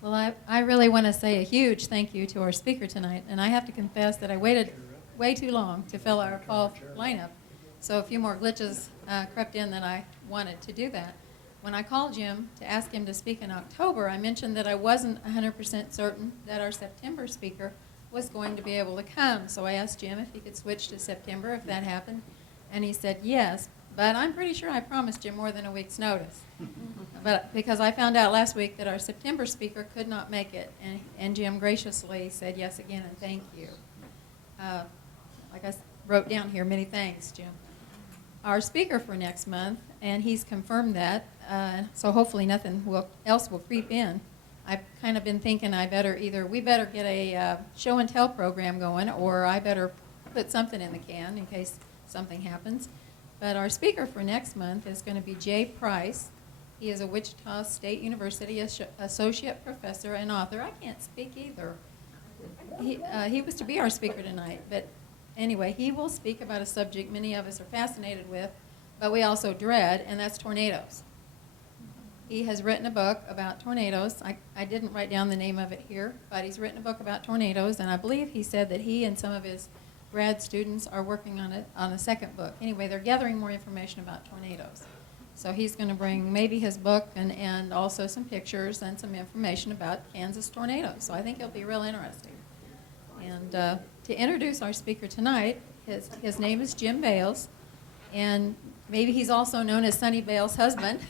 Well, I really want to say a huge thank you to our speaker tonight, and I have to confess that I waited way too long to fill our fall lineup, so a few more glitches crept in than I wanted to do that. When I called Jim to ask him to speak in October, I mentioned that I wasn't 100% certain that our September speaker was going to be able to come, so I asked Jim if he could switch to September if that happened, and he said yes, but I'm pretty sure I promised Jim more than a week's notice. But because I found out last week that our September speaker could not make it, and Jim graciously said yes again and thank you. Like I wrote down here, many thanks, Jim. Our speaker for next month, and he's confirmed that, so hopefully nothing else will creep in. I've kind of been thinking we better get a show and tell program going, or I better put something in the can in case something happens. But our speaker for next month is going to be Jay Price. He is a Wichita State University associate professor and author. I can't speak either. He was to be our speaker tonight, but anyway, he will speak about a subject many of us are fascinated with, but we also dread, and that's tornadoes. He has written a book about tornadoes. I didn't write down the name of it here, but he's written a book about tornadoes, and I believe he said that he and some of his grad students are working on a second book. Anyway, they're gathering more information about tornadoes. So he's going to bring maybe his book and also some pictures and some information about Kansas tornadoes. So I think it'll be real interesting. And to introduce our speaker tonight, his name is Jim Bales, and maybe he's also known as Sonny Bales' husband.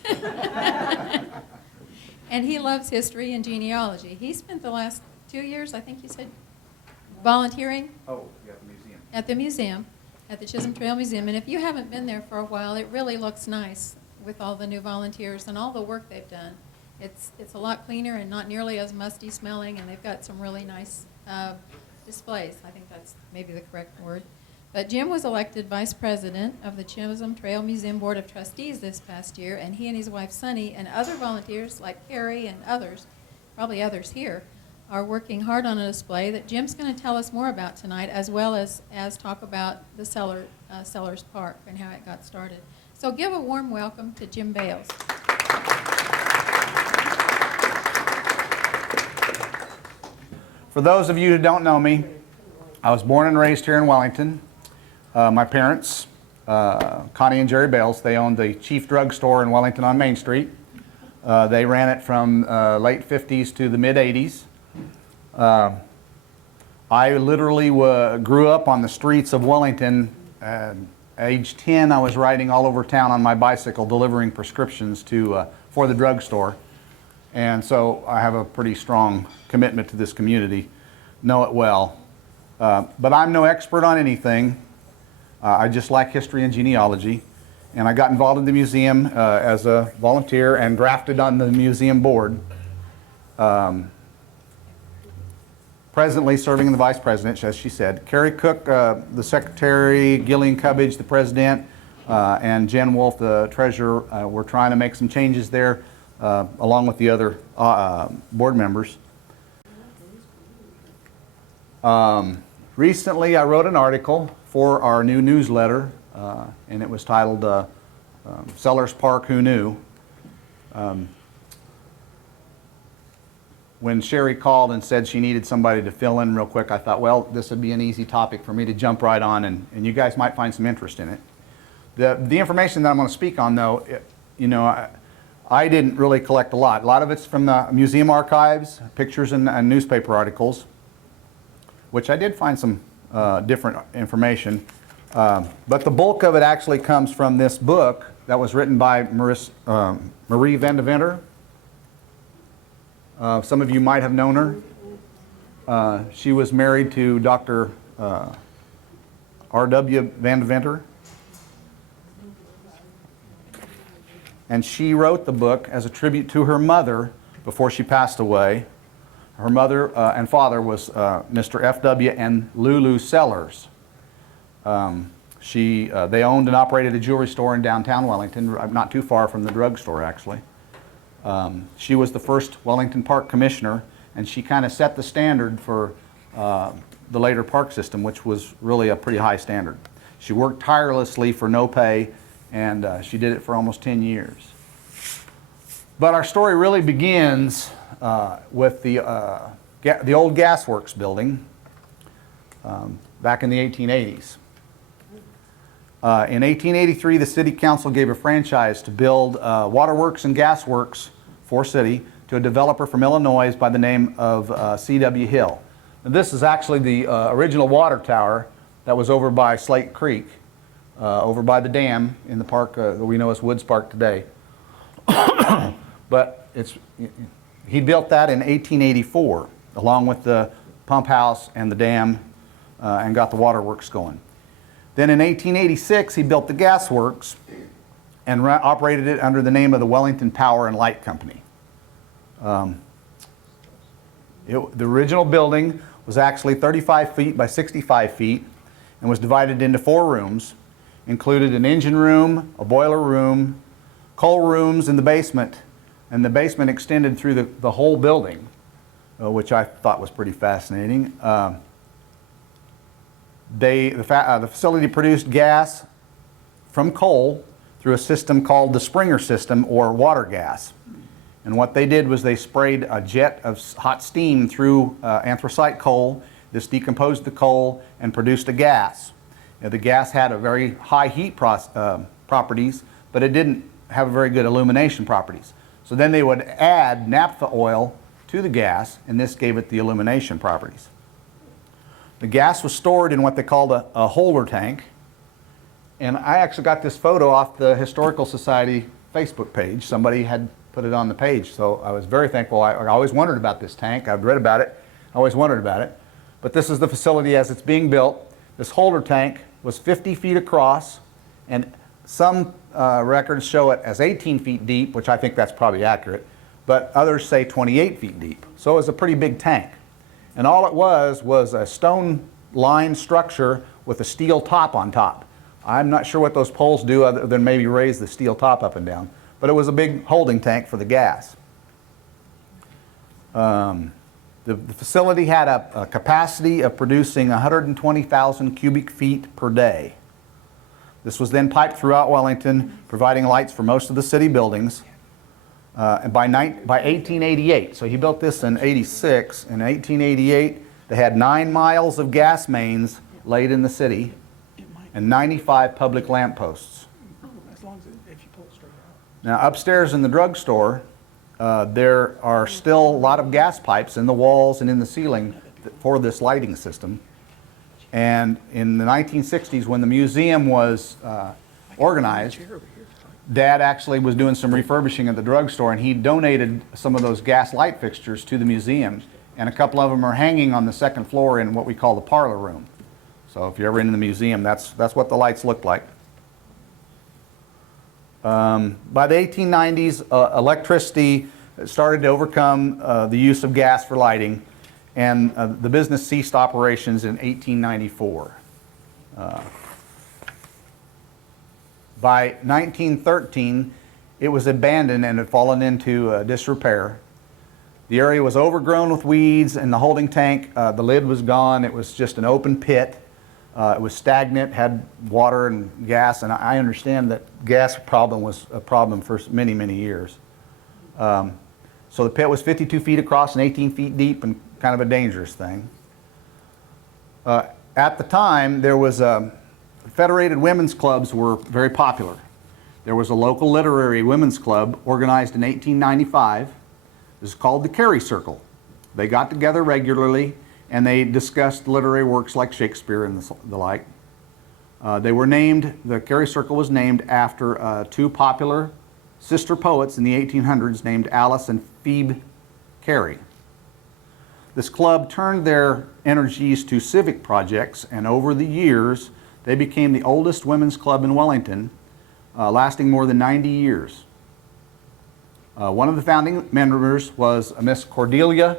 And he loves history and genealogy. He spent the last 2 years, I think you said, volunteering. Oh, yeah, the museum. At the museum, at the Chisholm Trail Museum. And if you haven't been there for a while, it really looks nice with all the new volunteers and all the work they've done. It's a lot cleaner and not nearly as musty smelling, and they've got some really nice displays. I think that's maybe the correct word. But Jim was elected vice president of the Chisholm Trail Museum Board of Trustees this past year, and he and his wife Sunny and other volunteers like Carrie and others, probably others here, are working hard on a display that Jim's going to tell us more about tonight, as well as talk about the Sellers Park and how it got started. So give a warm welcome to Jim Bales. For those of you who don't know me, I was born and raised here in Wellington. My parents, Connie and Jerry Bales, they owned the Chief Drug Store in Wellington on Main Street. They ran it from late 50s to the mid 80s. I literally grew up on the streets of Wellington. Age 10, I was riding all over town on my bicycle delivering prescriptions for the drugstore. And so I have a pretty strong commitment to this community, know it well. But I'm no expert on anything. I just like history and genealogy. And I got involved in the museum as a volunteer and drafted on the museum board. Presently serving the vice president, as she said. Carrie Cook, the secretary, Gillian Cubbage, the president, and Jen Wolf, the treasurer. We're trying to make some changes there, along with the other board members. Recently, I wrote an article for our new newsletter, and it was titled Sellers Park, Who Knew? When Sherry called and said she needed somebody to fill in real quick, I thought, well, this would be an easy topic for me to jump right on, and you guys might find some interest in it. The information that I'm going to speak on, though, I didn't really collect a lot. A lot of it's from the museum archives, pictures and newspaper articles, which I did find some different information. But the bulk of it actually comes from this book that was written by Marie Van de Venter. Some of you might have known her. She was married to Dr. R.W. Van de Venter. And she wrote the book as a tribute to her mother before she passed away. Her mother and father was Mr. F.W. and Lulu Sellers. They owned and operated a jewelry store in downtown Wellington, not too far from the drugstore, actually. She was the first Wellington Park Commissioner, and she kind of set the standard for the later park system, which was really a pretty high standard. She worked tirelessly for no pay, and she did it for almost 10 years. But our story really begins with the old gasworks building back in the 1880s. In 1883, the city council gave a franchise to build waterworks and gasworks for city to a developer from Illinois by the name of C.W. Hill. And this is actually the original water tower that was over by Slate Creek, over by the dam in the park that we know as Woods Park today. But he built that in 1884, along with the pump house and the dam, and got the waterworks going. Then in 1886, he built the gasworks and operated it under the name of the Wellington Power and Light Company. The original building was actually 35 feet by 65 feet and was divided into 4 rooms, included an engine room, a boiler room, coal rooms in the basement, and the basement extended through the whole building, which I thought was pretty fascinating. The facility produced gas from coal through a system called the Springer system, or water gas. And what they did was they sprayed a jet of hot steam through anthracite coal. This decomposed the coal and produced a gas. The gas had a very high heat properties, but it didn't have very good illumination properties. So then they would add naphtha oil to the gas, and this gave it the illumination properties. The gas was stored in what they called a holder tank, and I actually got this photo off the Historical Society Facebook page. Somebody had put it on the page, so I was very thankful. I always wondered about this tank. I've read about it. I always wondered about it. But this is the facility as it's being built. This holder tank was 50 feet across, and some records show it as 18 feet deep, which I think that's probably accurate, but others say 28 feet deep. So it was a pretty big tank. And all it was a stone-lined structure with a steel top on top. I'm not sure what those poles do other than maybe raise the steel top up and down, but it was a big holding tank for the gas. The facility had a capacity of producing 120,000 cubic feet per day. This was then piped throughout Wellington, providing lights for most of the city buildings. And by 1888, so he built this in 86, in 1888 they had 9 miles of gas mains laid in the city and 95 public lampposts. As long as if you pull it straight out. Now upstairs in the drugstore, there are still a lot of gas pipes in the walls and in the ceiling for this lighting system. And in the 1960s, when the museum was organized, Dad actually was doing some refurbishing at the drugstore, and he donated some of those gas light fixtures to the museum, and a couple of them are hanging on the 2nd floor in what we call the parlor room. So if you're ever in the museum, that's what the lights look like. By the 1890s, electricity started to overcome the use of gas for lighting, and the business ceased operations in 1894. By 1913, it was abandoned and had fallen into disrepair. The area was overgrown with weeds, and the holding tank, the lid was gone. It was just an open pit. It was stagnant, had water and gas, and I understand that gas problem was a problem for many, many years. So the pit was 52 feet across and 18 feet deep, and kind of a dangerous thing. At the time, there was Federated women's clubs were very popular. There was a local literary women's club organized in 1895. It was called the Carey Circle. They got together regularly and they discussed literary works like Shakespeare and the like. The Carey Circle was named after 2 popular sister poets in the 1800s named Alice and Phoebe Carey. This club turned their energies to civic projects, and over the years they became the oldest women's club in Wellington, lasting more than 90 years. One of the founding members was Miss Cordelia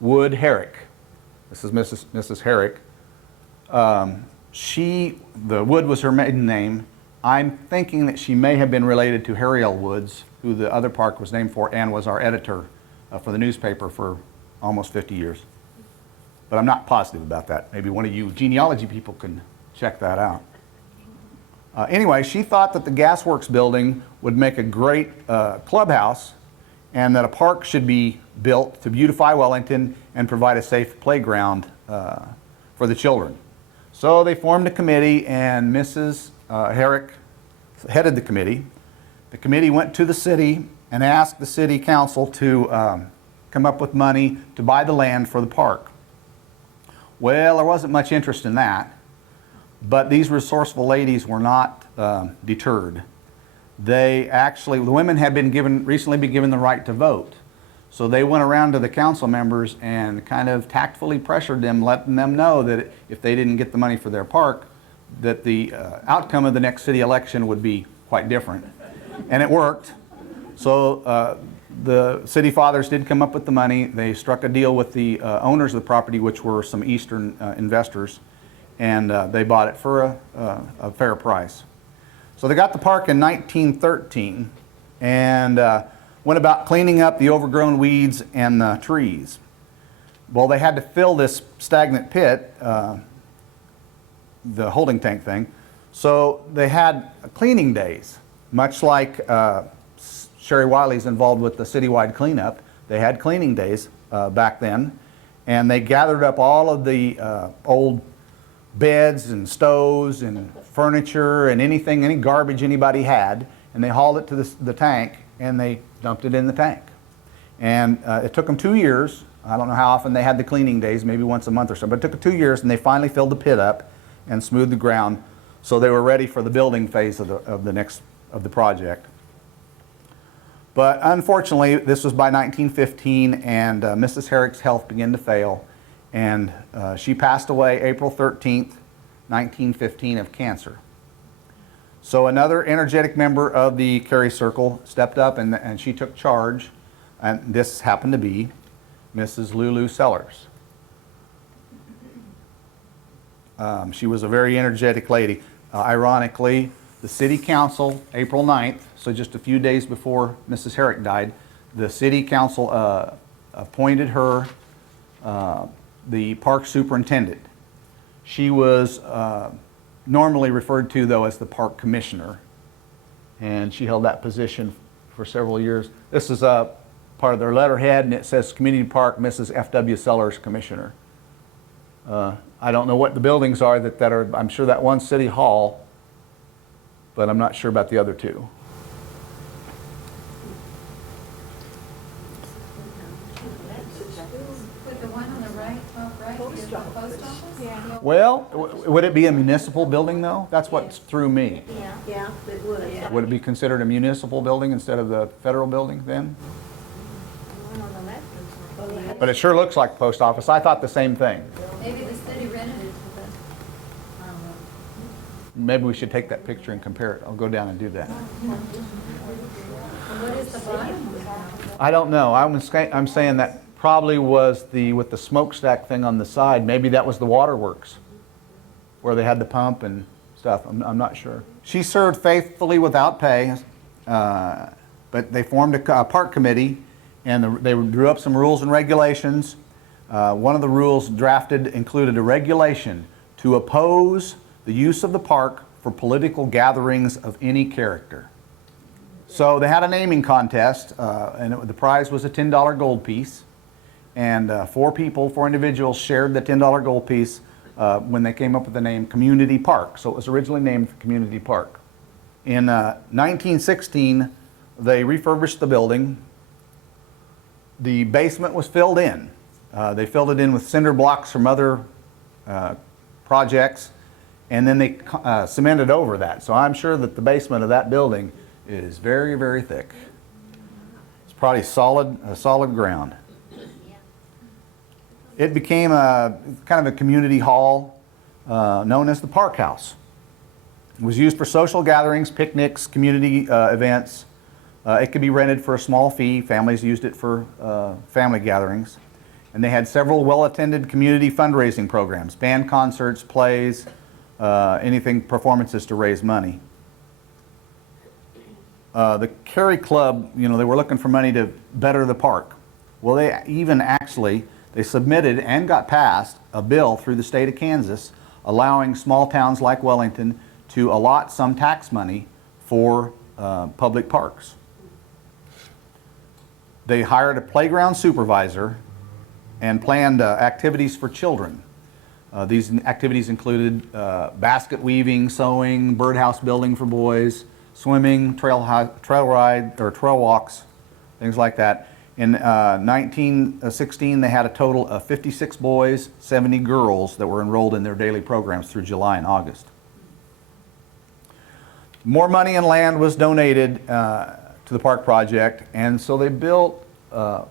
Wood Herrick. This is Mrs. Herrick. The Wood was her maiden name. I'm thinking that she may have been related to Harry L. Woods, who the other park was named for and was our editor for the newspaper for almost 50 years. But I'm not positive about that. Maybe one of you genealogy people can check that out. Anyway, she thought that the gasworks building would make a great clubhouse, and that a park should be built to beautify Wellington and provide a safe playground for the children. So they formed a committee, and Mrs. Herrick headed the committee. The committee went to the city and asked the city council to come up with money to buy the land for the park. Well, there wasn't much interest in that, but these resourceful ladies were not deterred. The women had recently been given the right to vote. So they went around to the council members and kind of tactfully pressured them, letting them know that if they didn't get the money for their park, that the outcome of the next city election would be quite different. And it worked. So the city fathers did come up with the money. They struck a deal with the owners of the property, which were some Eastern investors, and they bought it for a fair price. So they got the park in 1913 and went about cleaning up the overgrown weeds and the trees. Well, they had to fill this stagnant pit, the holding tank thing, so they had cleaning days, much like Sherry Wiley's involved with the citywide cleanup. They had cleaning days back then, and they gathered up all of the old beds and stoves and furniture and anything, any garbage anybody had, and they hauled it to the tank, and they dumped it in the tank. And it took them 2 years. I don't know how often they had the cleaning days, maybe once a month or so, but it took them 2 years, and they finally filled the pit up and smoothed the ground, so they were ready for the building phase of the project. But unfortunately, this was by 1915, and Mrs. Herrick's health began to fail, and she passed away April 13th, 1915 of cancer. So another energetic member of the Cary Circle stepped up, and she took charge, and this happened to be Mrs. Lulu Sellers. She was a very energetic lady. Ironically, the city council, April 9th, so just a few days before Mrs. Herrick died, the city council appointed her the park superintendent. She was normally referred to, though, as the park commissioner, and she held that position for several years. This is part of their letterhead, and it says Community Park, Mrs. F.W. Sellers, Commissioner. I don't know what the buildings are that are, I'm sure that one City Hall, but I'm not sure about the other two. Put the one on the right, top right, is the post office? Yeah. Well, would it be a municipal building, though? That's what threw me. Yeah, it would. Yeah. Would it be considered a municipal building instead of the federal building then? The one on the left looks like. But it sure looks like the post office. I thought the same thing. Maybe the city rented it to the, I don't know. Maybe we should take that picture and compare it. I'll go down and do that. What is the bottom? I don't know. I'm saying that probably was with the smokestack thing on the side. Maybe that was the waterworks where they had the pump and stuff. I'm not sure. She served faithfully without pay, but they formed a park committee, and they drew up some rules and regulations. One of the rules drafted included a regulation to oppose the use of the park for political gatherings of any character. So they had a naming contest, and the prize was a $10 gold piece. And four individuals shared the $10 gold piece when they came up with the name Community Park. So it was originally named Community Park. In 1916, they refurbished the building. The basement was filled in. They filled it in with cinder blocks from other projects, and then they cemented over that. So I'm sure that the basement of that building is very, very thick. It's probably solid ground. It became kind of a community hall known as the Park House. It was used for social gatherings, picnics, community events. It could be rented for a small fee. Families used it for family gatherings. And they had several well-attended community fundraising programs, band concerts, plays, performances to raise money. The Cary Club, they were looking for money to better the park. Well, they submitted and got passed a bill through the state of Kansas allowing small towns like Wellington to allot some tax money for public parks. They hired a playground supervisor and planned activities for children. These activities included basket weaving, sewing, birdhouse building for boys, swimming, trail ride or trail walks, things like that. In 1916, they had a total of 56 boys, 70 girls that were enrolled in their daily programs through July and August. More money and land was donated to the park project, and so they built the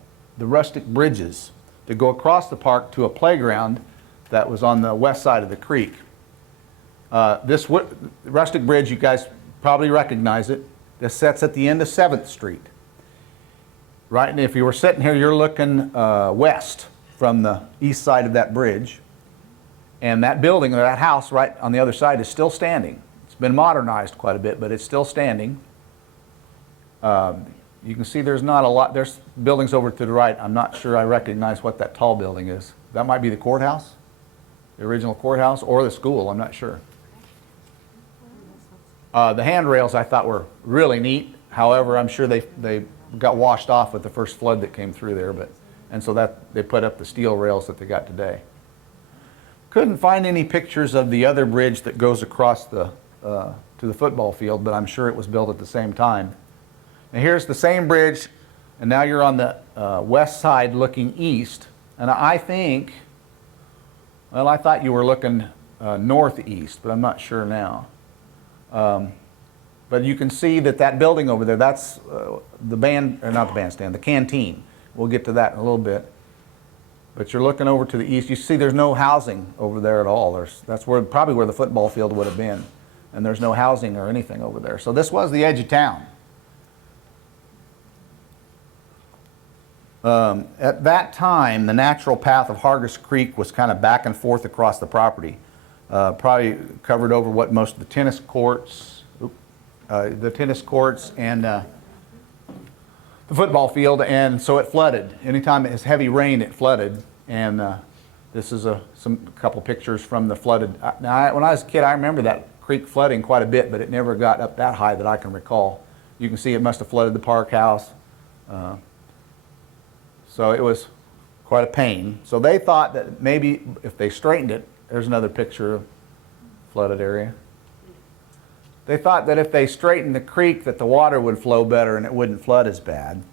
rustic bridges to go across the park to a playground that was on the west side of the creek. This rustic bridge, you guys probably recognize it. This sets at the end of 7th Street. Right, and if you were sitting here, you're looking west from the east side of that bridge. And that building, or that house right on the other side, is still standing. It's been modernized quite a bit, but it's still standing. You can see there's not a lot, there's buildings over to the right. I'm not sure I recognize what that tall building is. That might be the courthouse, the original courthouse, or the school, I'm not sure. The handrails I thought were really neat. However, I'm sure they got washed off with the first flood that came through there, and so that they put up the steel rails that they got today. Couldn't find any pictures of the other bridge that goes across to the football field, but I'm sure it was built at the same time. And here's the same bridge, and now you're on the west side looking east, and I think, well, I thought you were looking northeast, but I'm not sure now. But you can see that building over there, that's the band, or not the bandstand, the canteen. We'll get to that in a little bit. But you're looking over to the east. You see there's no housing over there at all. That's probably where the football field would have been. And there's no housing or anything over there. So this was the edge of town. At that time, the natural path of Hargis Creek was kind of back and forth across the property. Probably covered over what most of the tennis courts and the football field, and so it flooded. Anytime it was heavy rain, it flooded. And this is a couple pictures from the flooded. Now, when I was a kid, I remember that creek flooding quite a bit, but it never got up that high that I can recall. You can see it must have flooded the park house. So it was quite a pain. So they thought that maybe if they straightened it, there's another picture of flooded area. They thought that if they straightened the creek that the water would flow better and it wouldn't flood as bad.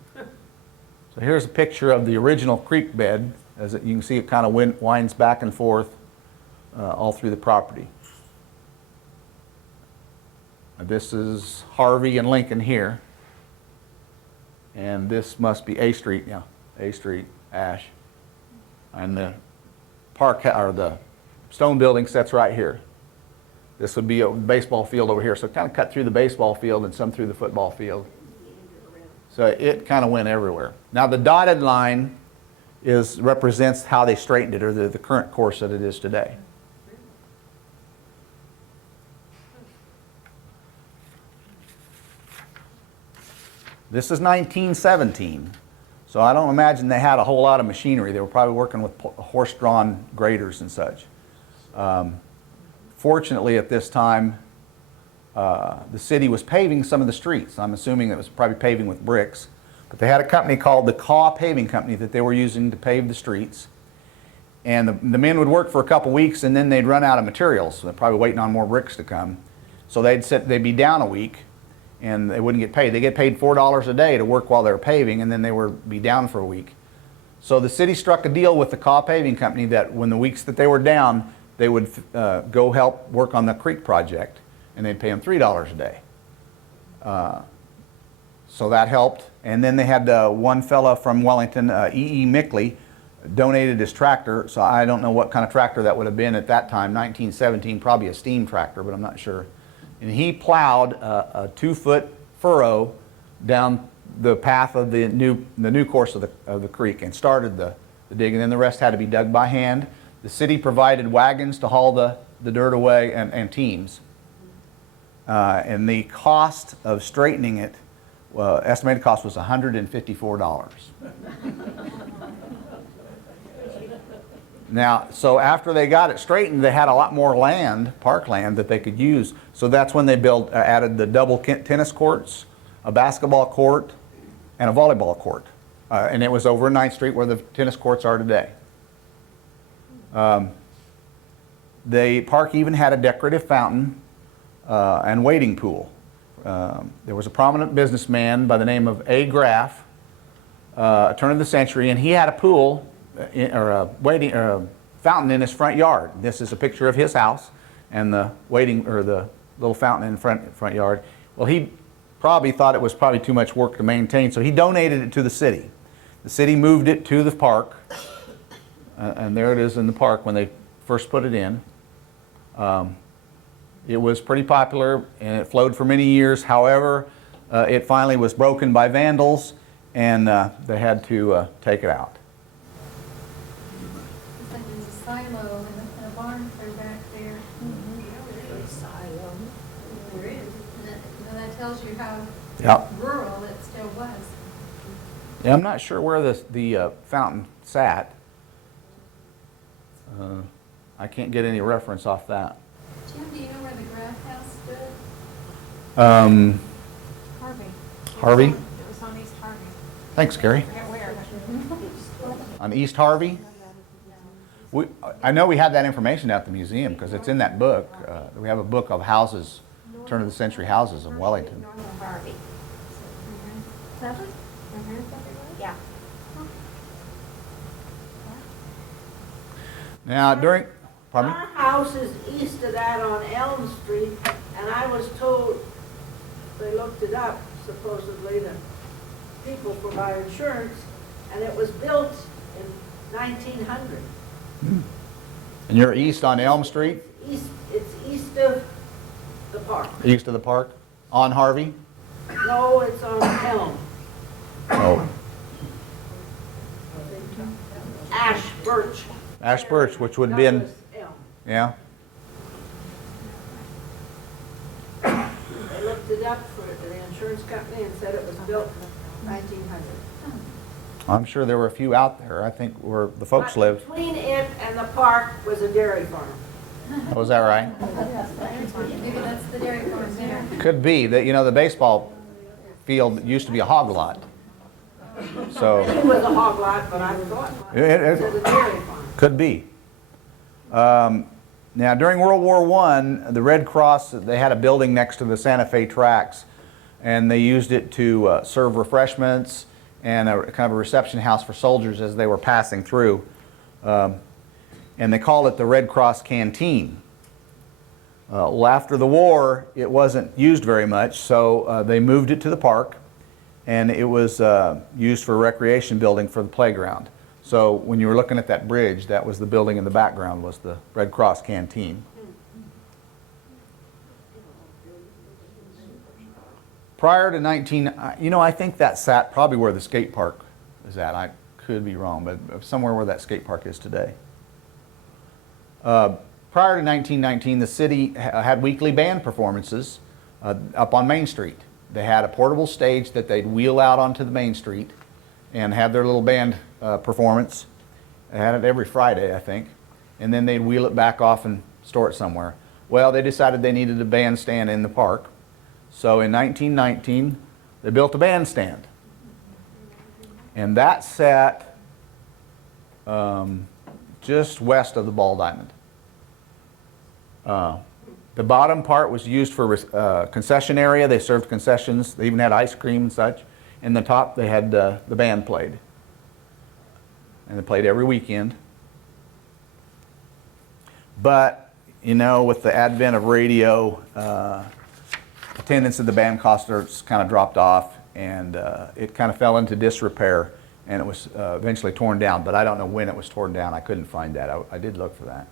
So here's a picture of the original creek bed. You can see it kind of winds back and forth all through the property. This is Harvey and Lincoln here. And this must be A Street, yeah, A Street, Ash. And the park, or the stone building sits right here. This would be a baseball field over here. So it kind of cut through the baseball field and some through the football field. So it kind of went everywhere. Now the dotted line represents how they straightened it, or the current course that it is today. This is 1917. So I don't imagine they had a whole lot of machinery. They were probably working with horse-drawn graders and such. Fortunately, at this time, the city was paving some of the streets. I'm assuming it was probably paving with bricks. But they had a company called the Caw Paving Company that they were using to pave the streets. And the men would work for a couple weeks, and then they'd run out of materials. So they're probably waiting on more bricks to come. So they'd be down a week, and they wouldn't get paid. They get paid $4 a day to work while they were paving, and then they would be down for a week. So the city struck a deal with the Caw Paving Company that when the weeks that they were down, they would go help work on the creek project, and they'd pay them $3 a day. So that helped. And then they had one fella from Wellington, E.E. Mickley, donated his tractor. So I don't know what kind of tractor that would have been at that time, 1917, probably a steam tractor, but I'm not sure. And he plowed a 2-foot furrow down the path of the new course of the creek and started the dig, and then the rest had to be dug by hand. The city provided wagons to haul the dirt away and teams. And the cost of straightening it, estimated cost was $154. Now, so after they got it straightened, they had a lot more land, parkland, that they could use. So that's when they added the double tennis courts, a basketball court, and a volleyball court. And it was over 9th Street where the tennis courts are today. The park even had a decorative fountain and wading pool. There was a prominent businessman by the name of A. Graff, turn of the century, and he had a pool or a fountain in his front yard. This is a picture of his house and the the little fountain in front yard. Well, he probably thought it was probably too much work to maintain, so he donated it to the city. The city moved it to the park, and there it is in the park when they first put it in. It was pretty popular and it flowed for many years. However, it finally was broken by vandals and they had to take it out. It's like there's a silo and a barn through back there. There is. And that tells you how Yep. rural it still was. Yeah, I'm not sure where the fountain sat. I can't get any reference off that. Jim, do you know where the Graff House stood? Harvey. Harvey? It was on East Harvey. Thanks, Gary. I forget where. On East Harvey? I know we have that information at the museum because it's in that book. We have a book of houses, turn of the century houses of Wellington. North of Harvey. Seven? Yeah. Now, pardon me? Our house is east of that on Elm Street, and I was told, they looked it up, supposedly, the people for my insurance, and it was built in 1900. And you're east on Elm Street, It's east of the park. east of the park, on Harvey? No, it's on Elm. Oh, Ash Birch. Ash Birch, which would have That been, was Elm. yeah. They looked it up for the insurance company and said it was built in 1900. I'm sure there were a few out there, I think, where the folks But lived. between it and the park was a dairy farm. Oh, is that right? Maybe that's the dairy farm there. Could be. That, the baseball field used to be a hog lot. So, It was a hog lot, but I thought it was a dairy farm. could be. Now, during World War I, the Red Cross, they had a building next to the Santa Fe tracks, and they used it to serve refreshments and a kind of a reception house for soldiers as they were passing through. And they called it the Red Cross Canteen. Well, after the war, it wasn't used very much, so they moved it to the park, and it was used for a recreation building for the playground. So when you were looking at that bridge, that was the building in the background, was the Red Cross Canteen. Prior to I think that sat probably where the skate park is at. I could be wrong, but somewhere where that skate park is today. Prior to 1919, the city had weekly band performances up on Main Street. They had a portable stage that they'd wheel out onto the Main Street and have their little band performance. They had it every Friday, I think. And then they'd wheel it back off and store it somewhere. Well, they decided they needed a bandstand in the park. So in 1919, they built a bandstand. And that sat just west of the Ball Diamond. The bottom part was used for concession area. They served concessions. They even had ice cream and such. And the top, they had the band played. And they played every weekend. But, with the advent of radio, attendance at the band concerts kind of dropped off, and it kind of fell into disrepair, and it was eventually torn down. But I don't know when it was torn down. I couldn't find that. I did look for that.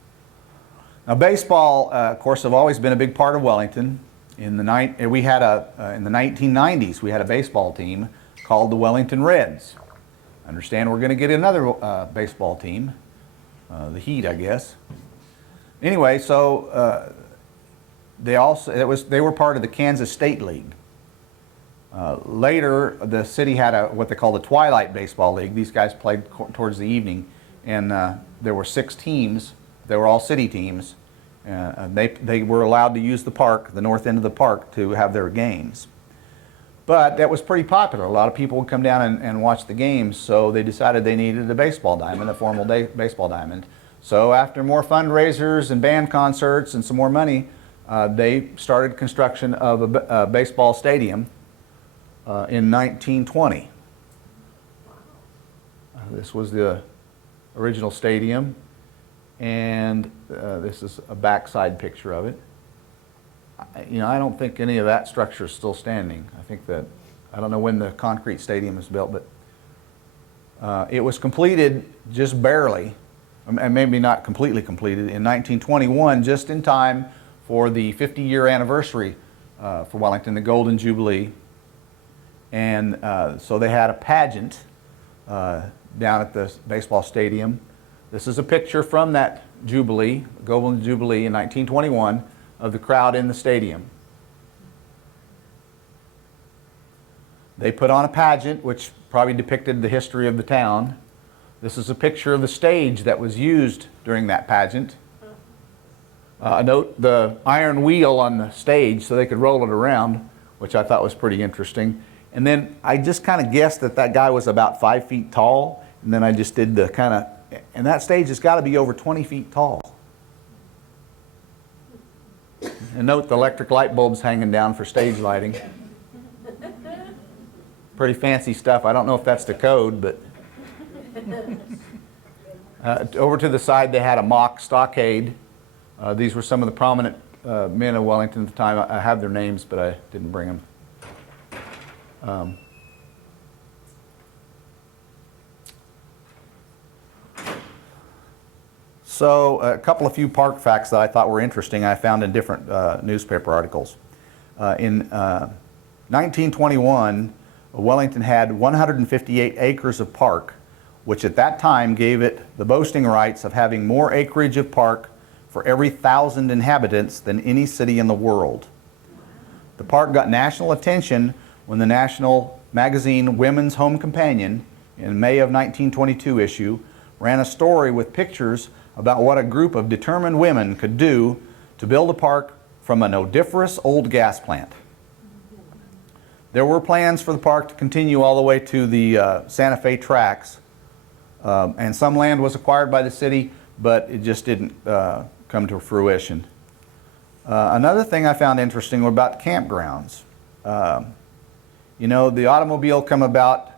Now, baseball, of course, have always been a big part of Wellington. In the 1990s, we had a baseball team called the Wellington Reds. I understand we're going to get another baseball team, the Heat, I guess. Anyway, so they were part of the Kansas State League. Later, the city had what they call the Twilight Baseball League. These guys played towards the evening, and there were 6 teams. They were all city teams. They were allowed to use the park, the north end of the park, to have their games. But that was pretty popular. A lot of people would come down and watch the games, so they decided they needed a baseball diamond, a formal baseball diamond. So after more fundraisers and band concerts and some more money, they started construction of a baseball stadium in 1920. This was the original stadium, and this is a backside picture of it. I don't think any of that structure is still standing. I think that, I don't know when the concrete stadium was built, but it was completed just barely, and maybe not completely completed, in 1921, just in time for the 50-year anniversary for Wellington, the Golden Jubilee. And so they had a pageant down at the baseball stadium. This is a picture from that Jubilee, Golden Jubilee in 1921, of the crowd in the stadium. They put on a pageant which probably depicted the history of the town. This is a picture of the stage that was used during that pageant. Note the iron wheel on the stage so they could roll it around, which I thought was pretty interesting. And then I just kind of guessed that that guy was about 5 feet tall, and then I just did the kind of, and that stage has got to be over 20 feet tall. And note the electric light bulbs hanging down for stage lighting. Pretty fancy stuff. I don't know if that's the code, but over to the side they had a mock stockade. These were some of the prominent men of Wellington at the time. I have their names, but I didn't bring them. So a few park facts that I thought were interesting I found in different newspaper articles. In 1921, Wellington had 158 acres of park, which at that time gave it the boasting rights of having more acreage of park for every 1,000 inhabitants than any city in the world. The park got national attention when the national magazine Women's Home Companion, in May of 1922 issue, ran a story with pictures about what a group of determined women could do to build a park from an odoriferous old gas plant. There were plans for the park to continue all the way to the Santa Fe tracks, and some land was acquired by the city, but it just didn't come to fruition. Another thing I found interesting were about campgrounds. The automobile come about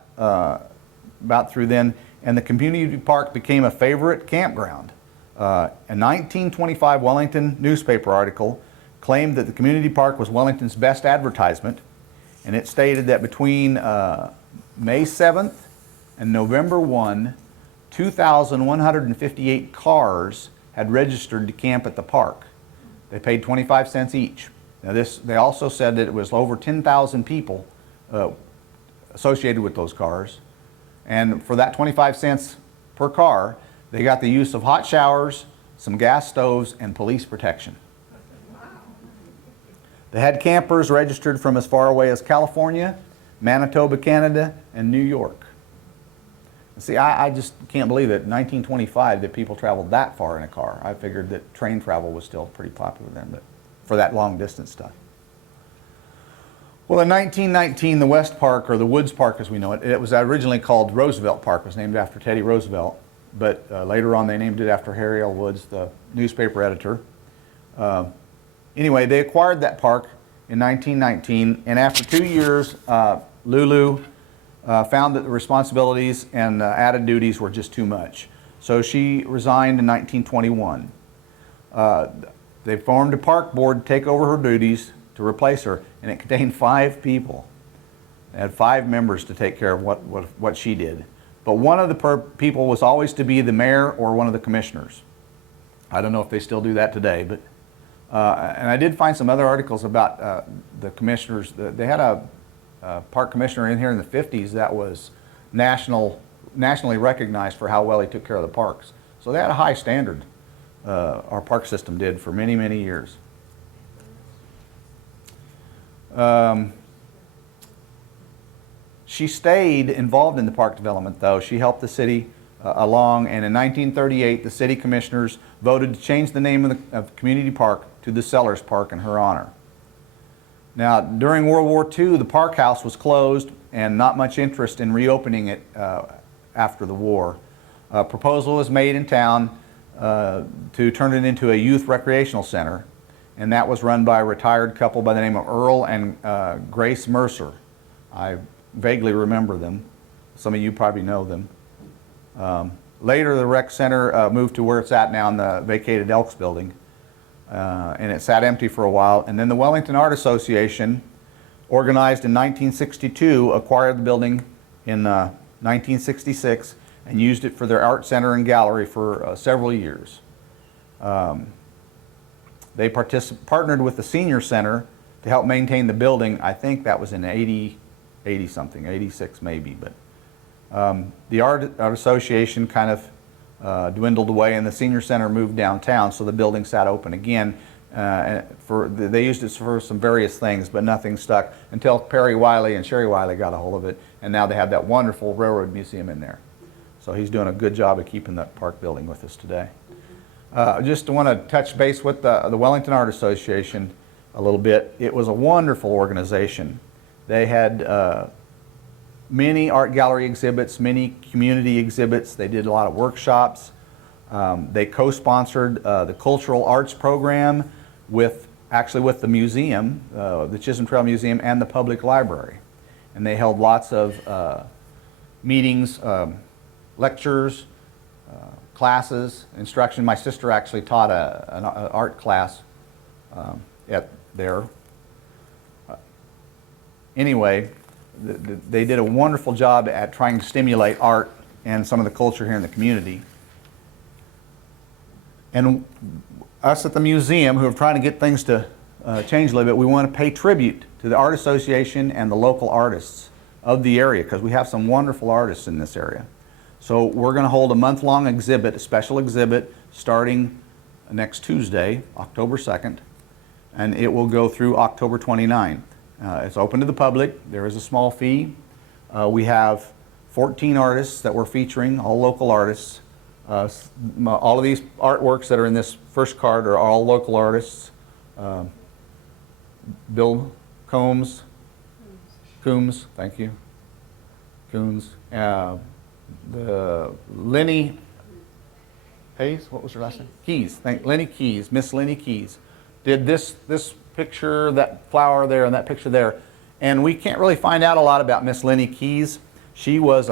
through then, and the community park became a favorite campground. A 1925 Wellington newspaper article claimed that the community park was Wellington's best advertisement, and it stated that between May 7th and November 1, 2,158 cars had registered to camp at the park. They paid 25 cents each. Now they also said that it was over 10,000 people associated with those cars, and for that 25 cents per car, they got the use of hot showers, some gas stoves, and police protection. They had campers registered from as far away as California, Manitoba, Canada, and New York. See, I just can't believe it, in 1925, that people traveled that far in a car. I figured that train travel was still pretty popular then, but for that long distance stuff. Well, in 1919, the West Park, or the Woods Park as we know it, it was originally called Roosevelt Park. It was named after Teddy Roosevelt, but later on they named it after Harry L. Woods, the newspaper editor. Anyway, they acquired that park in 1919, and after 2 years, Lulu found that the responsibilities and added duties were just too much. So she resigned in 1921. They formed a park board to take over her duties to replace her, and it contained 5 people. They had 5 members to take care of what she did. But one of the people was always to be the mayor or one of the commissioners. I don't know if they still do that today, but and I did find some other articles about the commissioners. They had a park commissioner in here in the 50s that was nationally recognized for how well he took care of the parks. So they had a high standard, our park system did, for many, many years. She stayed involved in the park development, though. She helped the city along, and in 1938 the city commissioners voted to change the name of the community park to the Sellers Park in her honor. Now, during World War II, the Park House was closed and not much interest in reopening it after the war. A proposal was made in town to turn it into a youth recreational center, and that was run by a retired couple by the name of Earl and Grace Mercer. I vaguely remember them. Some of you probably know them. Later, the rec center moved to where it's at now in the vacated Elks building, and it sat empty for a while. And then the Wellington Art Association, organized in 1962, acquired the building in 1966 and used it for their art center and gallery for several years. They partnered with the senior center to help maintain the building. I think that was in 80 something, 86 maybe, but the Art Association kind of dwindled away, and the senior center moved downtown, so the building sat open again. They used it for some various things, but nothing stuck until Perry Wiley and Sherry Wiley got a hold of it, and now they have that wonderful railroad museum in there. So he's doing a good job of keeping that park building with us today. Just want to touch base with the Wellington Art Association a little bit. It was a wonderful organization. They had many art gallery exhibits, many community exhibits. They did a lot of workshops. They co-sponsored the cultural arts program with the museum, the Chisholm Trail Museum, and the public library. And they held lots of meetings, lectures, classes, instruction. My sister actually taught an art class there. Anyway, they did a wonderful job at trying to stimulate art and some of the culture here in the community. And us at the museum, who are trying to get things to change a little bit, we want to pay tribute to the Art Association and the local artists of the area, because we have some wonderful artists in this area. So we're going to hold a month-long exhibit, a special exhibit, starting next Tuesday, October 2nd, and it will go through October 29th. It's open to the public. There is a small fee. We have 14 artists that we're featuring, all local artists. All of these artworks that are in this first card are all local artists. Bill Coombs, thank you. Coons. The Lenny Hayes, what was her last name? Keys. Lenny Keys, Miss Lenny Keys, did this picture, that flower there, and that picture there. And we can't really find out a lot about Miss Lenny Keys. She was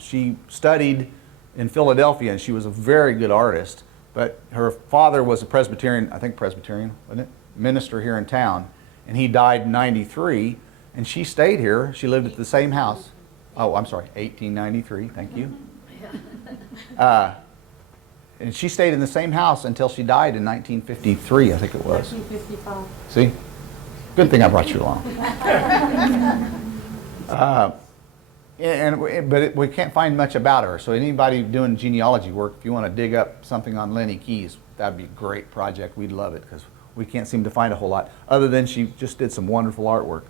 she studied in Philadelphia, and she was a very good artist. But her father was a Presbyterian, I think Presbyterian, wasn't it? Minister here in town, and he died in '93. And she stayed here. She lived at the same house. Oh, I'm sorry, 1893. Thank you. And she stayed in the same house until she died in 1953, I think it was. 1955. See? Good thing I brought you along. But we can't find much about her. So anybody doing genealogy work, if you want to dig up something on Lenny Keys, that'd be a great project. We'd love it, because we can't seem to find a whole lot, other than she just did some wonderful artwork.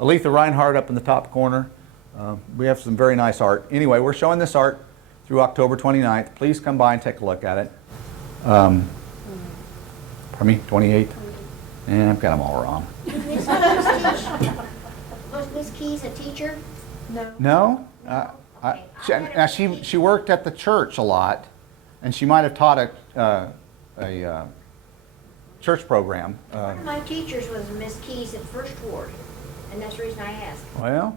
Aletha Reinhardt up in the top corner. We have some very nice art. Anyway, we're showing this art through October 29th. Please come by and take a look at it. Pardon me, 28th? Yeah, I've got them all wrong. Was Miss Keys a teacher? No. No? She worked at the church a lot, and she might have taught a church program. One of my teachers was Miss Keys at First Ward, and that's the reason I asked. Well,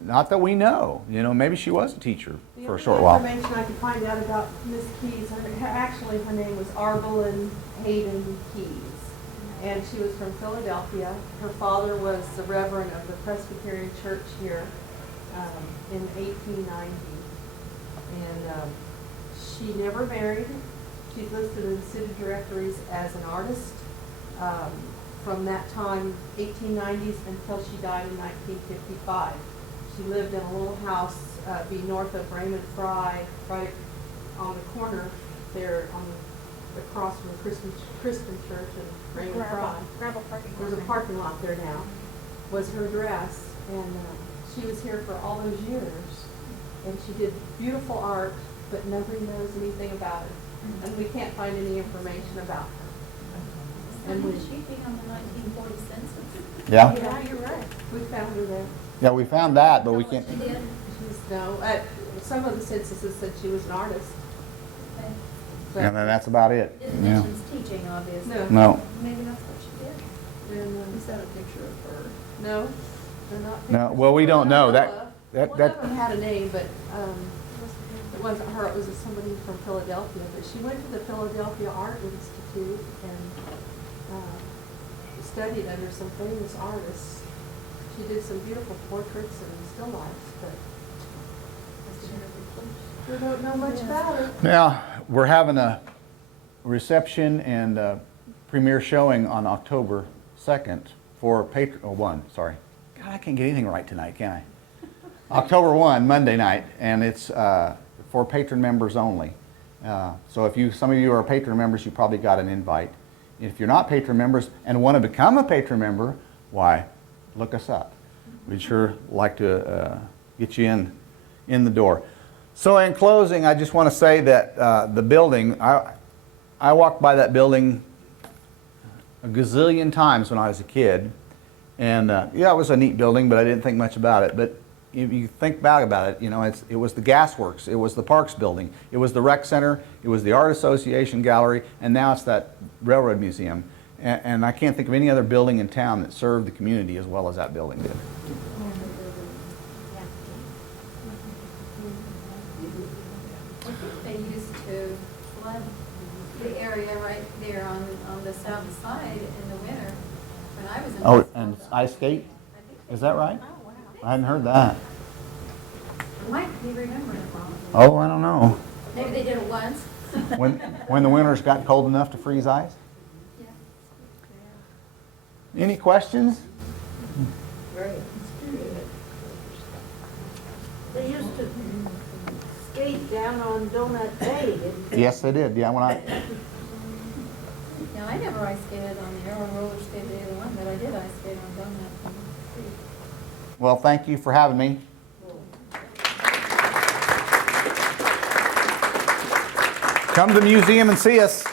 not that we know. You know, maybe she was a teacher The for a only short while. information I could find out about Miss Keys, actually her name was Arbelyn Hayden Keys, and she was from Philadelphia. Her father was the Reverend of the Presbyterian Church here in 1890, and she never married. She's listed in the city directories as an artist from that time, 1890s, until she died in 1955. She lived in a little house be north of Raymond Fry, right on the corner there, on the cross from Christian Church and Raymond Fry. Gravel parking lot. There's a parking lot there now, was her address, and she was here for all those years, and she did beautiful art, but nobody knows anything about it, and we can't find any information about her. And we, Should she be on the 1940 census? Yeah? yeah, you're right. We found her there. Yeah, we found that, but we can't. She did? She's, no, some of the censuses said she was an artist. Okay. But- And then that's about it. Didn't Yeah. mention teaching, obviously. No. No. Maybe that's what she did. And, Is that a picture of her? no, they're not. No, well, we don't know. That One of them had a name, but it wasn't her, it was somebody from Philadelphia. But she went to the Philadelphia Art Institute and studied under some famous artists. She did some beautiful portraits and still lifes, but we don't know much about her. Now, we're having a reception and a premiere showing on October 2nd for sorry. God, I can't get anything right tonight, can I? October 1, Monday night, and it's for patron members only. So if some of you are patron members, you probably got an invite. If you're not patron members and want to become a patron member, why, look us up. We'd sure like to get you in the door. So in closing, I just want to say that the building, I walked by that building a gazillion times when I was a kid. And yeah, it was a neat building, but I didn't think much about it. But if you think back about it, you know, it was the gasworks, it was the parks building, it was the rec center, it was the art association gallery, and now it's that railroad museum. And I can't think of any other building in town that served the community as well as that building did. I think they used to flood the area right there on the south side in the winter when I was in. Oh, high school. and ice skate? I think they Is that did. right? Oh, wow. I hadn't heard that. I might be remembering it wrong. Oh, I don't know. Maybe they did it once. When the winters got cold enough to freeze ice? Yeah. Any questions? They used to skate down on Donut Bay, didn't they? Yes, they did. Yeah, when I Yeah, I never ice skated on there or roller skated either one, but I did ice skate on Donut. well, thank you for having me. Come to the museum and see us.